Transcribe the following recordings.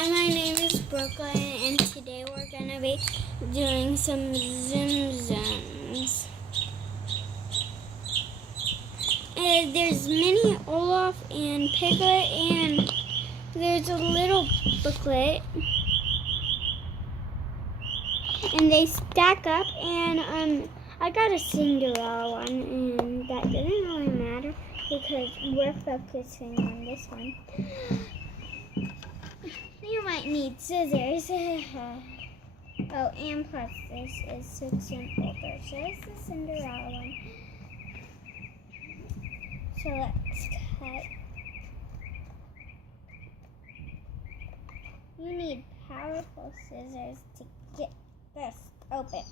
Hi, my name is Brooklyn, and today we're going to be doing some Tsum Tsums. There's Minnie, Olaf, and Piglet, and there's a little booklet. And they stack up, and I got a Cinderella one, and that didn't really matter because we're focusing on this one. You might need scissors. Oh, and plus this is 6 and older, so it's the Cinderella one. So let's cut. You need powerful scissors to get this open.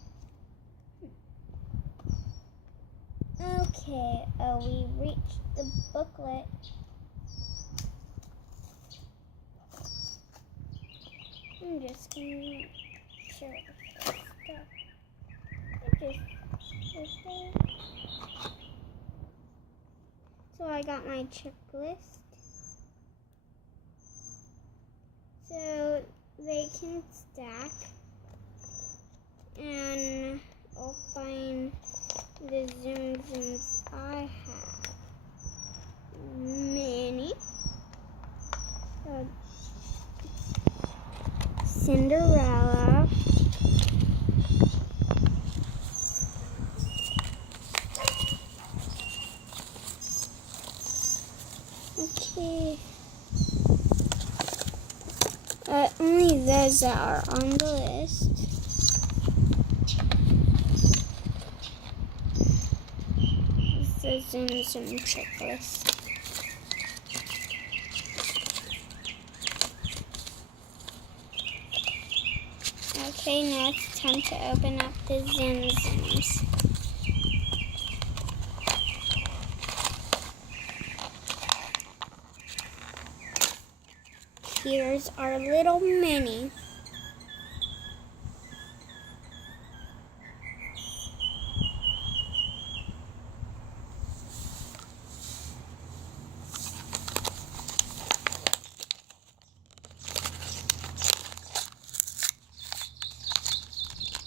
Okay, we reached the booklet. I'm just going to show the stuff. So I got my checklist. So they can stack. And I'll find the Tsum Tsums I have. Minnie. Cinderella. Okay. Only those that are on the list. This is some checklist. Okay, now it's time to open up the Tsum Tsums. Here's our little Minnie.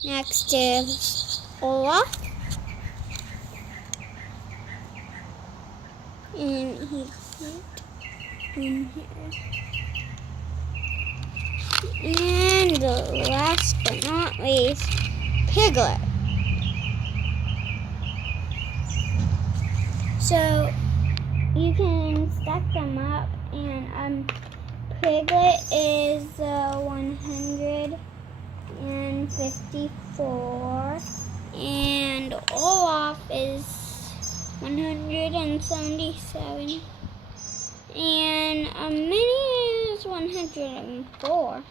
Next is Olaf. And he's in here. And the last but not least, Piglet. So you can stack them up, and Piglet is 154, and Olaf is 177, and Minnie is 104.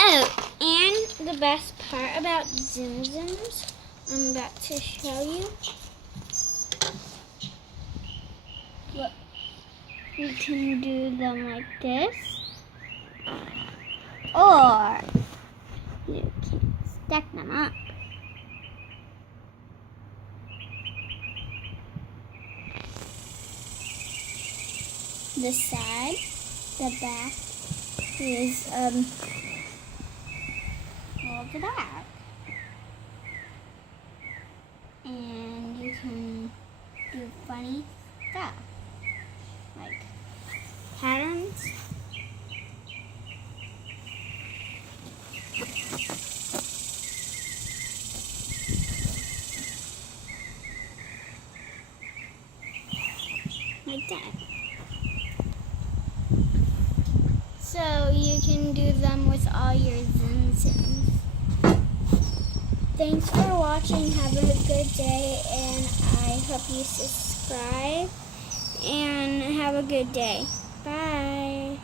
Oh, and the best part about Tsum Tsums, I'm about to show you. Look, you can do them like this, or you can stack them up. The side, the back is all the back, and you can do funny stuff like patterns. Like that. So you can do them with all your Tsum Tsums. Thanks for watching. Have a good day, and I hope you subscribe. And have a good day. Bye.